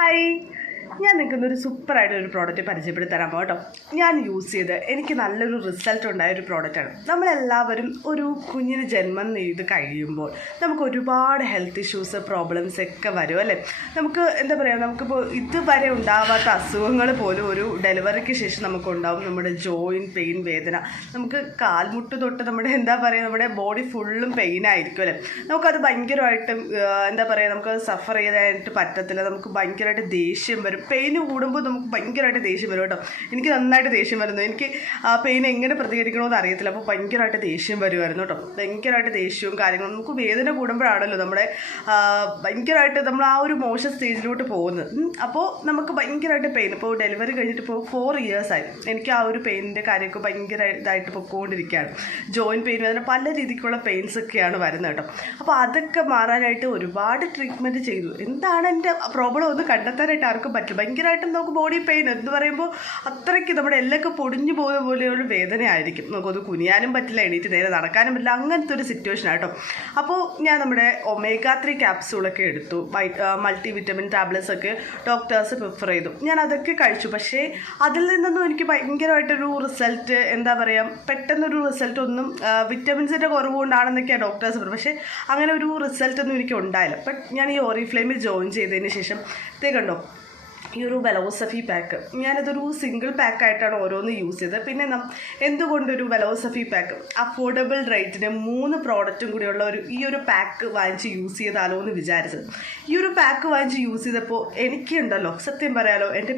Hi, ഞാൻ നിൽക്കുന്നൊരു സൂപ്പറായിട്ടൊരു product പരിചയപ്പെടുത്തി തരാൻ പോകാം കേട്ടോ. ഞാൻ യൂസ് ചെയ്ത് എനിക്ക് നല്ലൊരു റിസൾട്ട് ഉണ്ടായ ഒരു പ്രോഡക്റ്റാണ്. നമ്മളെല്ലാവരും ഒരു കുഞ്ഞിന് ജന്മം ചെയ്ത് കഴിയുമ്പോൾ നമുക്ക് ഒരുപാട് ഹെൽത്ത് ഇഷ്യൂസ് പ്രോബ്ലംസ് ഒക്കെ വരും അല്ലേ. നമുക്ക് എന്താ പറയുക, നമുക്കിപ്പോൾ ഇതുവരെ ഉണ്ടാവാത്ത അസുഖങ്ങൾ പോലും ഒരു ഡെലിവറിക്ക് ശേഷം നമുക്കുണ്ടാവും. നമ്മുടെ ജോയിൻറ്റ് പെയിൻ, വേദന, നമുക്ക് കാൽമുട്ട് തൊട്ട് നമ്മുടെ എന്താ പറയുക, നമ്മുടെ ബോഡി ഫുള്ളും പെയിനായിരിക്കും അല്ലേ. നമുക്കത് ഭയങ്കരമായിട്ട് എന്താ പറയുക, നമുക്കത് സഫർ ചെയ്തായിട്ട് പറ്റത്തില്ല. നമുക്ക് ഭയങ്കരമായിട്ട് ദേഷ്യം വരും. പെയിന് കൂടുമ്പോൾ നമുക്ക് ഭയങ്കരമായിട്ട് ദേഷ്യം വരും കേട്ടോ. എനിക്ക് നന്നായിട്ട് ദേഷ്യം വരുന്നു. എനിക്ക് ആ പെയിൻ എങ്ങനെ പ്രതികരിക്കണമെന്ന് അറിയത്തില്ല. അപ്പോൾ ഭയങ്കരമായിട്ട് ദേഷ്യം വരുമായിരുന്നു കേട്ടോ. ഭയങ്കരമായിട്ട് ദേഷ്യവും കാര്യങ്ങളും. നമുക്ക് വേദന കൂടുമ്പോഴാണല്ലോ നമ്മുടെ ഭയങ്കരമായിട്ട് നമ്മൾ ആ ഒരു മോശം സ്റ്റേജിലോട്ട് പോകുന്നത്. അപ്പോൾ നമുക്ക് ഭയങ്കരമായിട്ട് പെയിൻ, ഇപ്പോൾ ഡെലിവറി കഴിഞ്ഞിട്ട് ഇപ്പോൾ 4 years ആയി. എനിക്ക് ആ ഒരു പെയിനിൻ്റെ കാര്യമൊക്കെ ഭയങ്കര ഇതായിട്ട് പൊയ്ക്കൊണ്ടിരിക്കുകയാണ്. ജോയിൻറ്റ് പെയിൻ, അതിന് പല രീതിക്കുള്ള പെയിൻസ് ഒക്കെയാണ് വരുന്നത് കേട്ടോ. അപ്പോൾ അതൊക്കെ മാറാനായിട്ട് ഒരുപാട് ട്രീറ്റ്മെൻറ്റ് ചെയ്തു. എന്താണ് എൻ്റെ പ്രോബ്ലം ഒന്ന് കണ്ടെത്താനായിട്ട് ആർക്കും പറ്റില്ല. ഭയങ്കരമായിട്ടും നമുക്ക് ബോഡി പെയിൻ എന്ന് പറയുമ്പോൾ അത്രയ്ക്ക് നമ്മുടെ എല്ലൊക്കെ പൊടിഞ്ഞു പോകുന്ന പോലെ ഒരു വേദനയായിരിക്കും. നമുക്കൊന്ന് കുനിയാനും പറ്റില്ല, എണീറ്റ് നേരെ നടക്കാനും പറ്റില്ല, അങ്ങനത്തെ ഒരു സിറ്റുവേഷൻ ആട്ടോ. അപ്പോൾ ഞാൻ നമ്മുടെ omega-3 ക്യാപ്സൂളൊക്കെ എടുത്തു. മൾട്ടി വിറ്റമിൻ ടാബ്ലറ്റ്സ് ഒക്കെ ഡോക്ടേഴ്സ് പ്രിഫർ ചെയ്തു. ഞാൻ അതൊക്കെ കഴിച്ചു. പക്ഷേ അതിൽ നിന്നൊന്നും എനിക്ക് ഭയങ്കരമായിട്ടൊരു റിസൾട്ട്, എന്താ പറയുക, പെട്ടെന്നൊരു റിസൾട്ട് ഒന്നും വിറ്റമിൻസിൻ്റെ കുറവ് കൊണ്ടാണെന്നൊക്കെയാണ് ഡോക്ടേഴ്സ് പറഞ്ഞത്. പക്ഷേ അങ്ങനെ ഒരു റിസൾട്ടൊന്നും എനിക്ക് ഉണ്ടായില്ല. ബട്ട് ഞാൻ ഈ ഓറിഫ്ലെയിമിൽ ജോയിൻ ചെയ്തതിന് ശേഷം കണ്ടോ, ഈ ഒരു വെലോസഫി പാക്ക്, ഞാനതൊരു സിംഗിൾ പാക്കായിട്ടാണ് ഓരോന്ന് യൂസ് ചെയ്തത്. പിന്നെ എന്തുകൊണ്ടൊരു വെലോസഫി പാക്ക് അഫോർഡബിൾ റേറ്റിന് 3 പ്രോഡക്റ്റും കൂടിയുള്ള ഈ ഒരു പാക്ക് വാങ്ങിച്ച് യൂസ് ചെയ്താലോ എന്ന് വിചാരിച്ചത്. ഈ ഒരു പാക്ക് വാങ്ങിച്ച് യൂസ് ചെയ്തപ്പോൾ എനിക്കുണ്ടല്ലോ, സത്യം പറയാലോ, എൻ്റെ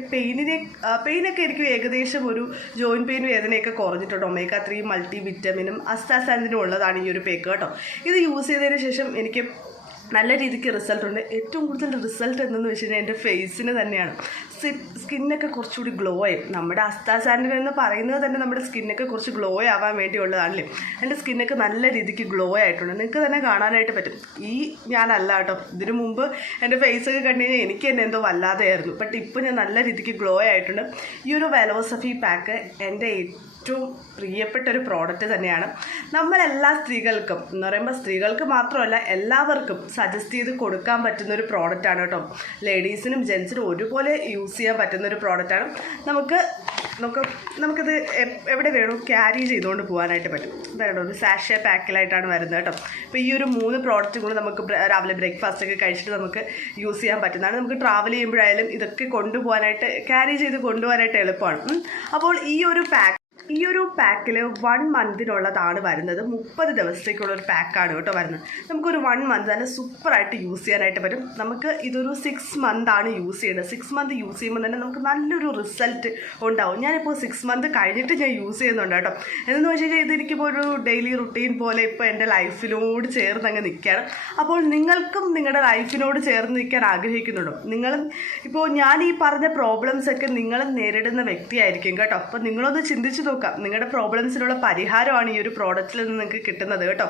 പെയിനൊക്കെ എനിക്ക് ഏകദേശം ഒരു ജോയിൻറ്റ് പെയിൻ വേദനയൊക്കെ കുറഞ്ഞിട്ടുണ്ട്. omega-3 മൾട്ടി വിറ്റമിനും അസ്റ്റാസാൻഡിനും ഉള്ളതാണ് ഈ ഒരു പാക്ക് കേട്ടോ. ഇത് യൂസ് ചെയ്തതിന് ശേഷം എനിക്ക് നല്ല രീതിക്ക് റിസൾട്ട് ഉണ്ട്. ഏറ്റവും കൂടുതൽ റിസൾട്ട് എന്തെന്ന് വെച്ച് കഴിഞ്ഞാൽ എൻ്റെ ഫേസിന് തന്നെയാണ്. സ്കിന്നൊക്കെ കുറച്ചുകൂടി ഗ്ലോ ആയി. നമ്മുടെ അസ്റ്റാസാൻഡിൻ എന്ന് പറയുന്നത് തന്നെ നമ്മുടെ സ്കിന്നൊക്കെ കുറച്ച് ഗ്ലോ ആവാൻ വേണ്ടിയുള്ളതാണല്ലേ. എൻ്റെ സ്കിന്നൊക്കെ നല്ല രീതിക്ക് ഗ്ലോ ആയിട്ടുണ്ട്. നിങ്ങൾക്ക് തന്നെ കാണാനായിട്ട് പറ്റും. ഞാനല്ല കേട്ടോ, ഇതിനു മുമ്പ് എൻ്റെ ഫേസൊക്കെ കണ്ടു കഴിഞ്ഞാൽ എനിക്ക് തന്നെ എന്തോ വല്ലാതെയായിരുന്നു. ബട്ട് ഇപ്പോൾ ഞാൻ നല്ല രീതിക്ക് ഗ്ലോ ആയിട്ടുണ്ട്. ഈ ഒരു വെലോസഫി പാക്ക് എൻ്റെ ഏറ്റവും പ്രിയപ്പെട്ടൊരു പ്രോഡക്റ്റ് തന്നെയാണ്. നമ്മളെല്ലാ സ്ത്രീകൾക്കും എന്ന് പറയുമ്പോൾ സ്ത്രീകൾക്ക് മാത്രമല്ല എല്ലാവർക്കും സജസ്റ്റ് ചെയ്ത് കൊടുക്കാൻ പറ്റുന്നൊരു പ്രോഡക്റ്റാണ് കേട്ടോ. ലേഡീസിനും ജെൻസിനും ഒരുപോലെ യൂസ് ചെയ്യാൻ പറ്റുന്നൊരു പ്രോഡക്റ്റാണ്. നമുക്കിത് എവിടെ വേണോ ക്യാരി ചെയ്തുകൊണ്ട് പോകാനായിട്ട് പറ്റും. ഇതാണോ, ഒരു സാഷേ പാക്കിലായിട്ടാണ് വരുന്നത് കേട്ടോ. അപ്പോൾ ഈ ഒരു 3 പ്രോഡക്റ്റും കൂടി നമുക്ക് രാവിലെ ബ്രേക്ക്ഫാസ്റ്റൊക്കെ കഴിച്ചിട്ട് നമുക്ക് യൂസ് ചെയ്യാൻ പറ്റുന്നതാണ്. നമുക്ക് ട്രാവൽ ചെയ്യുമ്പോഴായാലും ഇതൊക്കെ കൊണ്ടുപോകാനായിട്ട്, ക്യാരി ചെയ്ത് കൊണ്ടുപോകാനായിട്ട് എളുപ്പമാണ്. അപ്പോൾ ഈ ഒരു പാക്കിൽ 1 മന്തിനുള്ളതാണ് വരുന്നത്. 30 ദിവസത്തേക്കുള്ള ഒരു പാക്കാണ് കേട്ടോ വരുന്നത്. നമുക്കൊരു 1 മന്ത് തന്നെ സൂപ്പറായിട്ട് യൂസ് ചെയ്യാനായിട്ട് പറ്റും. നമുക്ക് ഇതൊരു 6 മന്താണ് യൂസ് ചെയ്യുന്നത്. 6 മന്ത് യൂസ് ചെയ്യുമ്പോൾ തന്നെ നമുക്ക് നല്ലൊരു റിസൾട്ട് ഉണ്ടാവും. ഞാനിപ്പോൾ 6 മന്ത് കഴിഞ്ഞിട്ട് ഞാൻ യൂസ് ചെയ്യുന്നുണ്ട് കേട്ടോ. എന്ന് വെച്ച് കഴിഞ്ഞാൽ ഇതെനിക്കിപ്പോൾ ഒരു ഡെയിലി റുട്ടീൻ പോലെ ഇപ്പോൾ എൻ്റെ ലൈഫിനോട് ചേർന്ന് അങ്ങ് നിൽക്കുകയാണ്. അപ്പോൾ നിങ്ങൾക്കും നിങ്ങളുടെ ലൈഫിനോട് ചേർന്ന് നിൽക്കാൻ ആഗ്രഹിക്കുന്നുണ്ടോ? നിങ്ങളും ഇപ്പോൾ ഞാൻ ഈ പറഞ്ഞ പ്രോബ്ലംസൊക്കെ നിങ്ങളും നേരിടുന്ന വ്യക്തിയായിരിക്കും കേട്ടോ. അപ്പോൾ നിങ്ങളൊന്ന് ചിന്തിച്ച് നോക്കാം. നിങ്ങളുടെ പ്രോബ്ലംസിനുള്ള പരിഹാരമാണ് ഈ ഒരു പ്രോഡക്റ്റിൽ നിന്ന് നിങ്ങൾക്ക് കിട്ടുന്നത് കേട്ടോ.